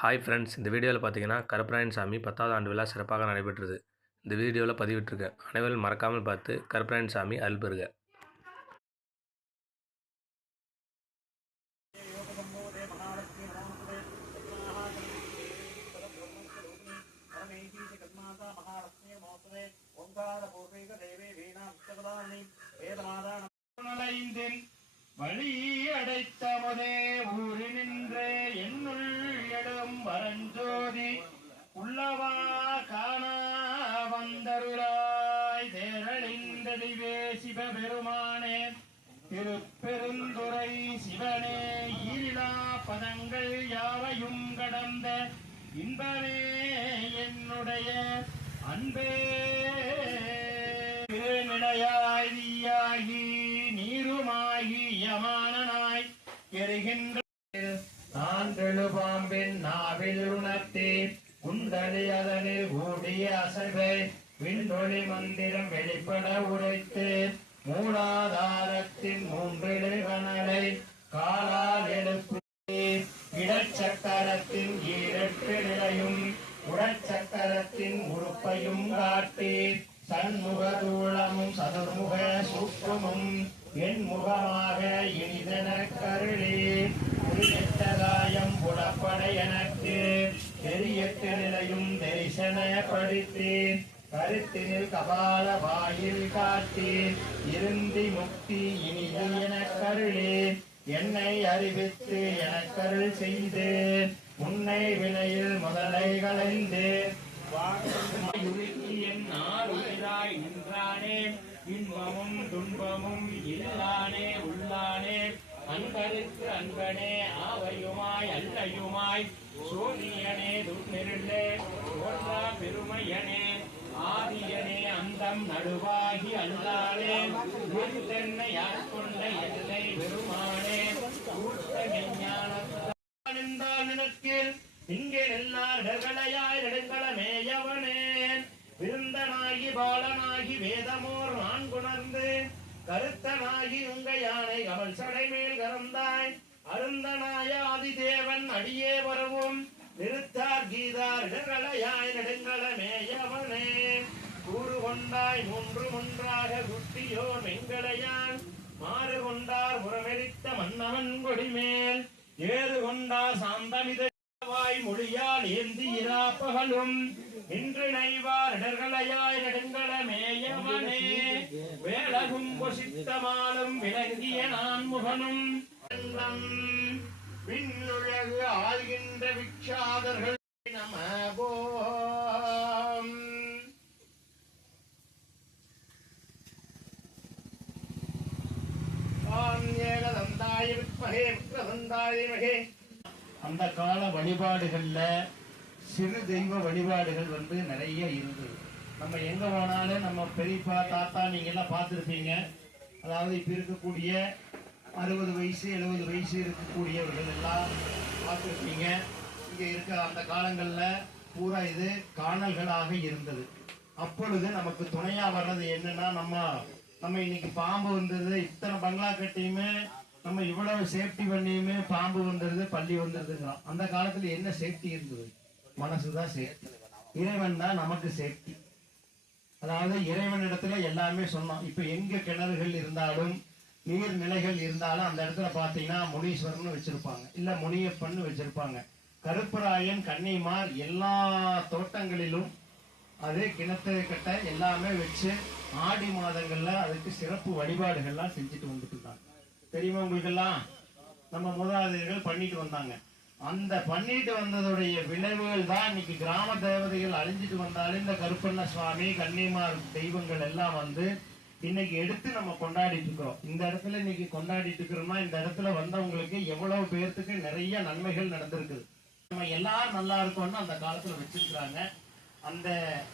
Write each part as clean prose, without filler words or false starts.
Hi friends, இந்த வீடியோவில் பார்த்தீங்கன்னா கருப்பராயன் சாமி 10வது ஆண்டு விழா சிறப்பாக நடைபெற்றது. இந்த வீடியோவில் பதிவிட்டிருக்கேன். அனைவரும் மறக்காமல் பார்த்து கருப்பராயன் சாமி அருள் பெறுக. வழி அடைத்தமதே ஊரி நின்றே என்னுள் எழும் வரஞ்சோதி உள்ளவா காணா வந்தருளாய் தேரழிந்தடிவே சிவபெருமானே திருப்பெருந்துறை சிவனே ஈரிலா பதங்கள் யாவையும் கடந்த இன்பமே என்னுடைய அன்பே நிலையாய் நீயாகி நீருமாகி யமானனாய் எரிகின்ற நான்கெழு பாம்பின் நாவில் உணர்த்தி குண்டலி அதனில் கூடிய அசைவை விண்டொளி மந்திரம் வெளிப்பட உரைத்து மூலாதாரத்தின் மூன்றிலே கனலை காலால் எழுப்பி இடச்சக்கரத்தின் ஈரட்டு நிலையும் உடற்சக்கரத்தின் உறுப்பையும் காட்டி சண்முகதூளமும் சதுர்முக சூக்கமும் என் முகமாக இனிதன கருளி புரியட்டகாயம் புலப்பட எனக்கு தெரியட்டு நிலையும் தரிசனப்படுத்தி கருத்தினில் கபால வாயில் காட்டி இருந்தி முக்தி இனிது என கருளி என்னை அறிவித்து எனக்கருள் செய்து முன்னை வினையில் முதலை களைந்து நின்றானே இன்பமும் துன்பமும் இல்லானே உள்ளானே அன்பருக்கு அன்பனே ஆவையுமாய் அல்லையுமாய் சோதியனே துன்னிருளே தோன்றா பெருமையனே ஆதியனே அந்தம் நடுவாகி அல்லானே தென்னை ஆட்கொண்ட எல்லை பெருமானே நினைக்கிறேன் இங்கே எல்லார்களையாய் நெடுங்களமேயவனே விருந்தனாகி பாலனாகி வேதமோர் நான் குணர்ந்து கருத்தனாகி உங்க யானை கமல் சடை மேல் கறந்தாய் அருந்தனாய ஆதிதேவன் அடியே வரவும் நிறுத்தார் கீதார் இடர்களையாய் நெடுங்களமேயவனே கூறு கொண்டாய் மூன்று ஒன்றாக குட்டியோர் வெங்களையான் மாறு கொண்டார் உறவெளித்த மன்னவன் கொடிமேல் ஏறு கொண்டார் சாந்தமித மொழியால் ஏந்தி இரா பகலும் இன்று நைவார் இடர்களையாய் நெடுங்களமேயவனே வேளகும் பொசித்தமாலும் விளங்கிய நான் முகனும் விண்ணுலகு ஆள்கின்ற விக்ஷாதர்கள் நமபோம் ஏகதந்தாய வித்மஹே விக்ரதந்தாய மகே. அந்த கால வழிபாடுகள்ல சிறு தெய்வ வழிபாடுகள் நிறைய இருந்தது. நம்ம எங்க போனாலும் நம்ம பெரியப்பா தாத்தா நீங்க எல்லாம் பார்த்துருப்பீங்க. அதாவது இப்ப இருக்கக்கூடிய 60 வயசு 70 வயசு இருக்கக்கூடியவர்கள் எல்லாம் பார்த்துருப்பீங்க. இங்க இருக்க அந்த காலங்கள்ல பூரா இது காணல்களாக இருந்தது. அப்பொழுது நமக்கு துணையா வர்றது என்னன்னா நம்ம இன்னைக்கு பாம்பு வந்தது, இத்தனை பங்களா கட்டியுமே நம்ம இவ்வளவு சேஃப்டி பண்ணியுமே பாம்பு வந்துருது, பள்ளி வந்துருதுங்கிறோம். அந்த காலத்துல என்ன சேஃப்டி இருந்தது? மனசுதான் சேஃப்டி, இறைவன் தான் நமக்கு சேஃப்டி. அதாவது இறைவன் இடத்துல எல்லாமே சொன்னோம். இப்ப எங்க கிணறுகள் இருந்தாலும் நீர்நிலைகள் இருந்தாலும் அந்த இடத்துல பாத்தீங்கன்னா முனீஸ்வரன் வச்சிருப்பாங்க, இல்ல முனியப்பன்னு வச்சிருப்பாங்க. கருப்பராயன் கன்னிமார் எல்லா தோட்டங்களிலும் அது கிணத்து கட்ட எல்லாமே வச்சு ஆடி மாதங்கள்ல அதுக்கு சிறப்பு வழிபாடுகள்லாம் செஞ்சுட்டு வந்துட்டு இருந்தாங்க. தெரியுமா உங்களுக்கெல்லாம்? நம்ம மூதாதையர்கள் பண்ணிட்டு வந்தாங்க. அந்த பண்ணிட்டு வந்ததுடைய விளைவுகள் தான் இன்னைக்கு கிராம தேவதைகள் அழிஞ்சிட்டு வந்தாலும் இந்த கருப்பண்ண சுவாமி கன்னிமார் தெய்வங்கள் எல்லாம் இன்னைக்கு எடுத்து நம்ம கொண்டாடிட்டு இருக்கிறோம். இந்த இடத்துல இன்னைக்கு கொண்டாடிட்டு இருக்கிறோம்னா இந்த இடத்துல வந்தவங்களுக்கு எவ்வளவு பேர்த்துக்கு நிறைய நன்மைகள் நடந்திருக்குது. நம்ம எல்லாரும் நல்லா இருக்கோம்னு அந்த காலத்துல வச்சிருக்கிறாங்க. அந்த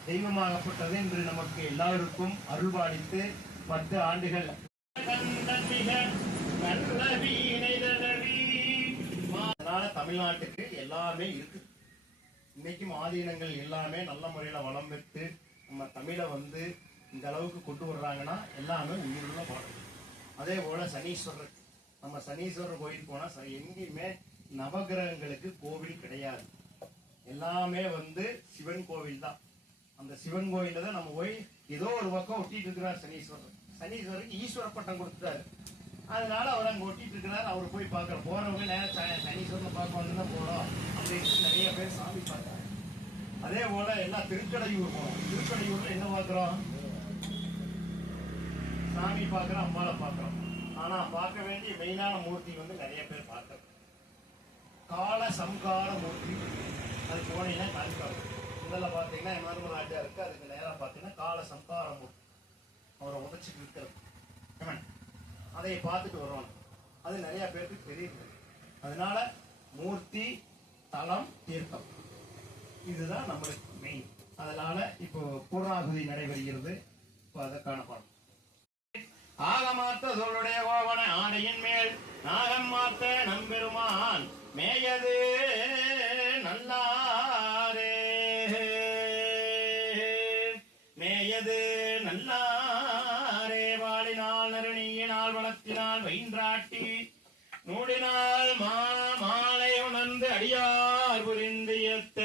தெய்வமாகப்பட்டது இன்று நமக்கு எல்லாருக்கும் அருள்பாடித்து 10 ஆண்டுகள் தமிழ்நாட்டுக்கு எல்லாமே இருக்கு. இன்னைக்கும் ஆதீனங்கள் எல்லாமே நல்ல முறையில வளம் பெற்று நம்ம தமிழை இந்த அளவுக்கு கொண்டு வர்றாங்கன்னா எல்லாமே உயிருள்ள பாடல். அதே போல சனீஸ்வரர், நம்ம சனீஸ்வரர் கோயில் போனா எங்கேயுமே நவகிரகங்களுக்கு கோவில் கிடையாது. எல்லாமே வந்து சிவன் கோவில் தான். அந்த சிவன் கோயில தான் நம்ம போய் ஏதோ ஒரு பக்கம் ஒட்டிட்டு இருக்கிறார் சனீஸ்வரர். சனீஸ்வரருக்கு ஈஸ்வர பட்டம் கொடுத்துட்டாரு. அதனால அவர் அங்க ஒட்டிட்டு இருக்கிறார். அவர் போய் பார்க்கற போறவங்க நேரம் சனீஸ்வரனை பார்க்கணும் தான் போறோம் அப்படின்னு நிறைய பேர் சாமி பார்க்கறாங்க. அதே போல எல்லாம் திருக்கடையூர் போறோம். திருக்கடையூர்ல என்ன பார்க்கிறோம்? சாமி பார்க்கிறோம், அம்மாவை பார்க்கிறோம். ஆனா பார்க்க வேண்டிய மெயினான மூர்த்தி வந்து நிறைய பேர் பார்க்கிறோம். கால சம்கார மூர்த்தி. அது போனீங்கன்னா காண்பாங்க. முதல்ல பார்த்தீங்கன்னா எம்ஆர் ராஜா இருக்கு. அதுக்கு நேராக பார்த்தீங்கன்னா கால சம்கார மூர்த்தி அவரை உதச்சிட்டு இருக்கிறது. அதை பார்த்துட்டு வருவாங்க. அது நிறைய பேருக்கு தெரியுது. அதனால மூர்த்தி, தலம், தீர்த்தம் இதுதான் நம்மளுக்கு மெயின். அதனால இப்போ பூர்ணாகுதி நடைபெறுகிறது. இப்போ அதற்கான பாடம். ஆகமாத்த சொல்லுடைய கோவன ஆடையின் மேல் நாகம் மாத்த நம்பெருமான் மேயது நல்லாரே மேயது நல்லாரே வாழினால் நறுணியினால் வளத்தினால் வயின்றாட்டி நூடினால் மாலை உணர்ந்து அடியார் புரிந்தியத்த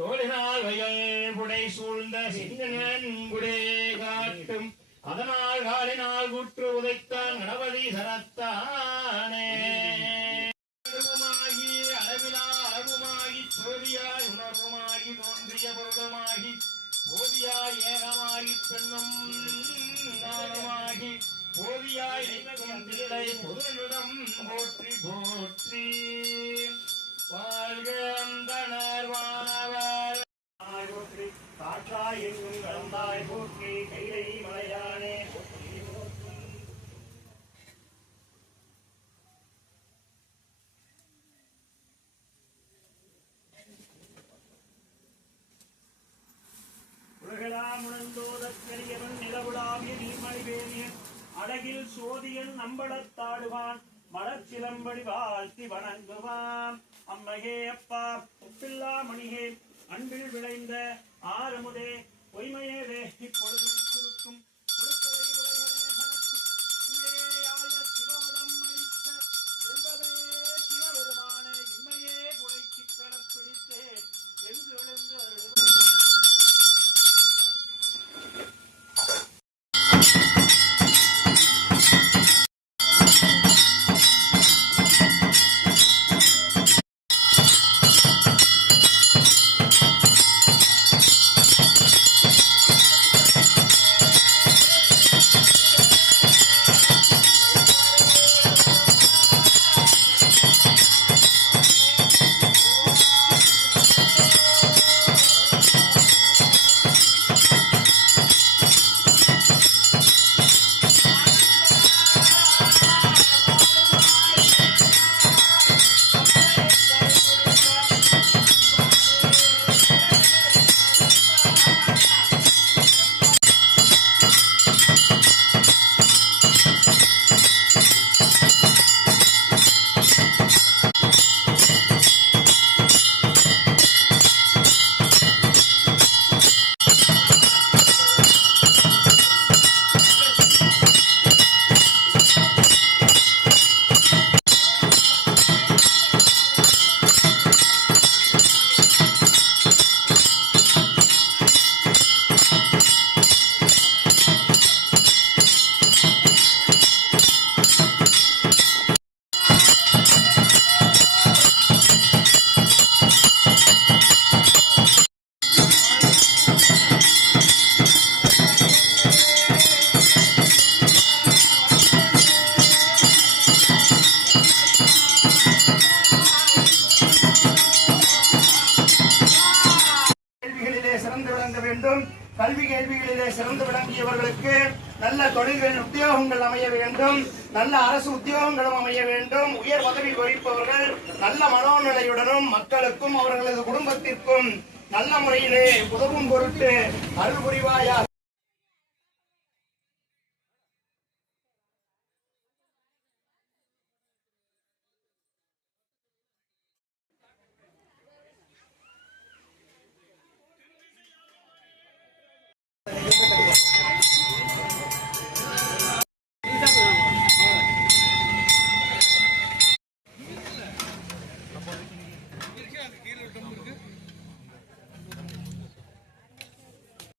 தோழினால் வயல் புடை சூழ்ந்த சிங்கனே காட்டும் அதனால் காலினால் குற்று உதைத்தான் கணபதி சரத்தானே அளவிலா அளவுமாகி சோதியாய் உணர்வுமாகி தோன்றிய பொருளுமாகி போதியாய் ஏகமாகி பெண்ணும் நானுமாகி போதியாய் நிலை பொருளிடம் போற்றி போற்றி வாழ்க அந்தனர் வானவர் போற்றி காற்றாய் எங்கும் கலந்தாய் போற்றி கைலை மலையானே போற்றி போற்றி. உலகெல்லாம் உணர்ந்தோதற்கரியவன் நிலவுலாவிய நீர்மணி வேணியன் அழகில் சோதியன் நம்பளத்தாடுவான் மலர்ச்சிலம்படி வாழ்த்தி வணங்குவான். அம்மையே அப்பா ஒப்பில்லா மணியே அன்பில் விளைந்த ஆறுமுதே பொய்மையே வேகி பொழுதும் சுருக்கும் சிவபதம் அளித்த செல்வமே சிவபெருமானே இம்மையே குறைச்சி கடப்பிடித்தேன் என்று எழுந்து கல்வி கேள்விகளிலே சிறந்து விளங்கியவர்களுக்கு நல்ல தொழில்கள் உத்தியோகங்கள் அமைய வேண்டும். நல்ல அரசு உத்தியோகங்களும் அமைய வேண்டும். உயர் பதவி வகிப்பவர்கள் நல்ல மனோநிலையுடனும் மக்களுக்கும் அவர்களது குடும்பத்திற்கும் நல்ல முறையிலே உதவும் பொருட்டு அருள் புரிவாயாக.